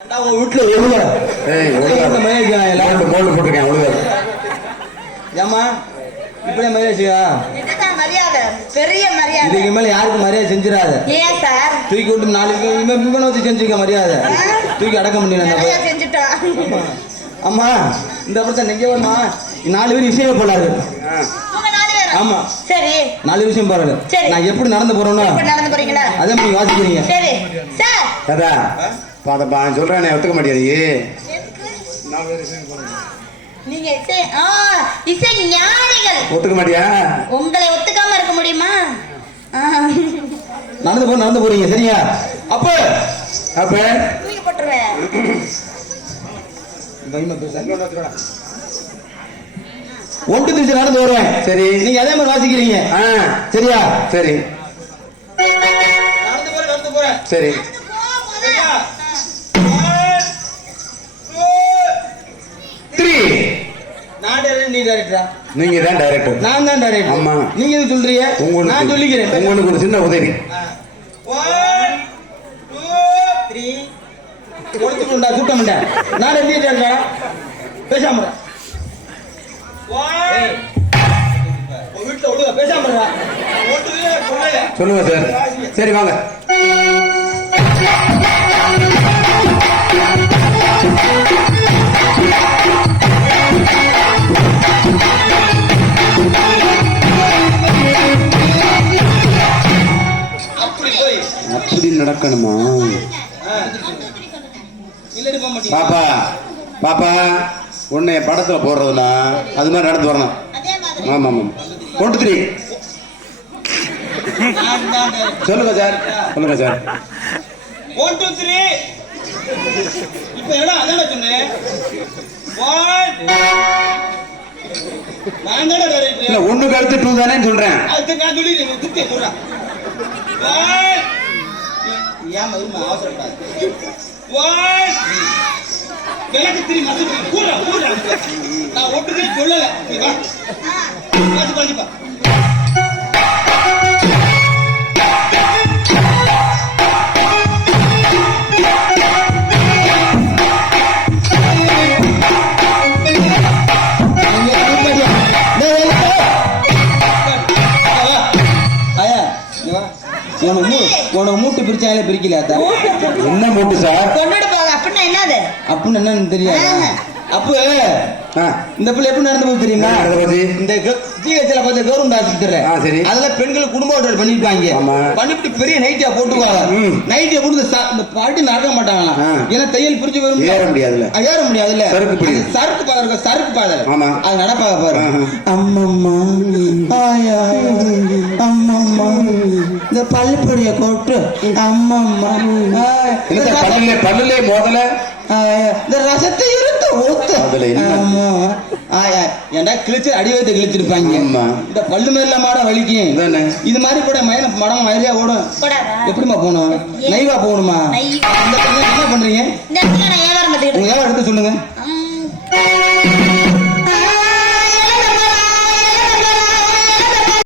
வீட்டுல ஏமா இப்படியே மரியாதை பெரிய மரியாதை இதுக்கு மேல யாருக்கு மரியாதை செஞ்சிடாத. ஏன் சார் தூக்கி விட்டு நாளைக்கு இவனை வச்சு செஞ்சுக்க மரியாதை தூக்கி அடக்க முடியல செஞ்சுட்டான். அம்மா இந்த படத்தை நெஞ்ச வருமா 4 பேர் விஷயம் போடாது. ஆமா சரி 4 விஷயம் போறாரு. நான் எப்படி நடந்து போறேன்னா நடந்து போறீங்களா அதே நீங்க வாசிக்கிறீங்க. சரி சார் கதா பாதப்பா சொல்றேன் ஒத்துக்க மாட்டியா நீங்க இசை ஞானிகள் ஒத்துக்க மாட்டியா? உங்களை ஒத்துக்காம இருக்க முடியுமா? நடந்து போறீங்க சரியா? அப்ப அப்ப தூக்கி போட்டுருவேன். ஒன்று திசை நடந்து வருவேன். சரி நீங்க அதே மாதிரி வாசிக்கிறீங்க. சரியா? சரி நடந்து போறேன். சரி நீங்க தான் டைரக்டர். நான் தான் டைரக்டர். ஆமா நீங்க எது சொல்றீங்க? நான் சொல்லிக்கிறேன். உங்களுக்கு ஒரு சின்ன உதவி. 1 2 3 கொடுத்துட்டா கூட்டம்டா. நான் எழுதிட்டேன்டா. பேசாம இரு. 1 வீட்ல ஒழுங்கா பேசாம இருடா. ஓட்டுவே சொல்லல. சொல்லுங்க சார். சரி வாங்க. அப்படி நடக்கணுமா? பாப்பா பாப்பா உன்னை படத்துல போடுறதுனா அது மாதிரி நடந்து வரணும். ஆமா ஆமா 1 2 சொல்லுங்க சார். சொல்லுங்க சார். 1 2 3 இப்ப என்னடா அதானே சொன்னேன். 1 நான் தான் டைரக்டர். இல்ல 1க்கு அடுத்து 2 தானே சொல்றேன். அதுக்கு நான் சொல்லிடுறேன். துக்கே சொல்றேன். 1 ஏன் மதுமா அவசரப்படாது. 1 விளக்கு திரி மசுக்கு கூடுறா நான் ஒட்டுக்கே சொல்லல. நீ வா பாத்து பா. உனக்கு மூட்டு பிரிச்சாலே பிரிக்கல. என்ன மூட்டு சார்? அப்படின்னு என்னது அப்படின்னு என்னன்னு தெரியாது. அப்ப இந்த பிள்ளை எப்படி நடந்து போகுது தெரியுமா? இந்த ஜிஹெச்ல பார்த்த கவர்மெண்ட் ஆஸ்பத்திரி அதுல பெண்கள் குடும்ப ஹோட்டல் பண்ணிருப்பாங்க. பண்ணிட்டு பெரிய நைட்டியா போட்டுவாங்க. நைட்டியா போட்டு இந்த பாட்டி நடக்க மாட்டாங்களா? ஏன்னா தையல் பிரிச்சு வரும். ஏற முடியாதுல்ல. சறுக்கு பாதை அது நடப்பாக பாரு. அம்மம்மா ஆயா அம்மம்மா இந்த பள்ளிப்பொடிய கொட்டு அம்மம்மா பல்லுலே முதல்ல இந்த ரசத்தை இருந்த ஊத்து ஏன்டா கிழிச்சு அடி வைத்து கிழிச்சிருப்பாங்க. இந்த பல்லு மேல மாட வலிக்கும். இது மாதிரி கூட மடம் மயிலியா ஓடும். எப்படிமா போகணும்? நைவா போகணுமா? என்ன பண்றீங்க? உங்க எடுத்து சொல்லுங்க.